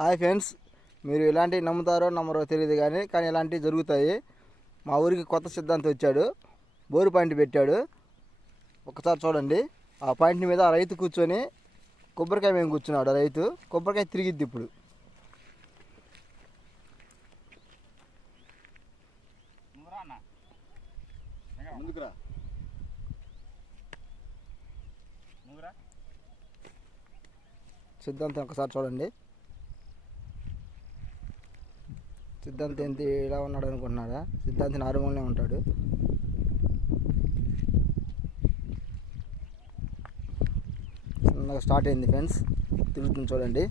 Hi friends, మీరు ఇలాంటివి నమ్ముతారో నమ్మరో తెలియదు కానీ ఇలాంటివి జరుగుతాయి. మా ఊరికి కొత్త సిద్ధాంతం వచ్చాడు, బోరు పాయింట్ పెట్టాడు. ఒకసారి చూడండి. ఆ పాయింట్ మీద ఆ రైతు కూర్చొని కొబ్బరికాయ మేము కూర్చున్నాడు. ఆ రైతు కొబ్బరికాయ తిరిగిద్ది. ఇప్పుడు సిద్ధాంతం ఒకసారి చూడండి. సిద్ధాంతం ఏంటి ఇలా ఉన్నాడు అనుకుంటున్నారా? సిద్ధాంతి నార్మల్నే ఉంటాడు. చిన్నగా స్టార్ట్ అయింది ఫ్రెండ్స్, తిరుగుతుంది చూడండి.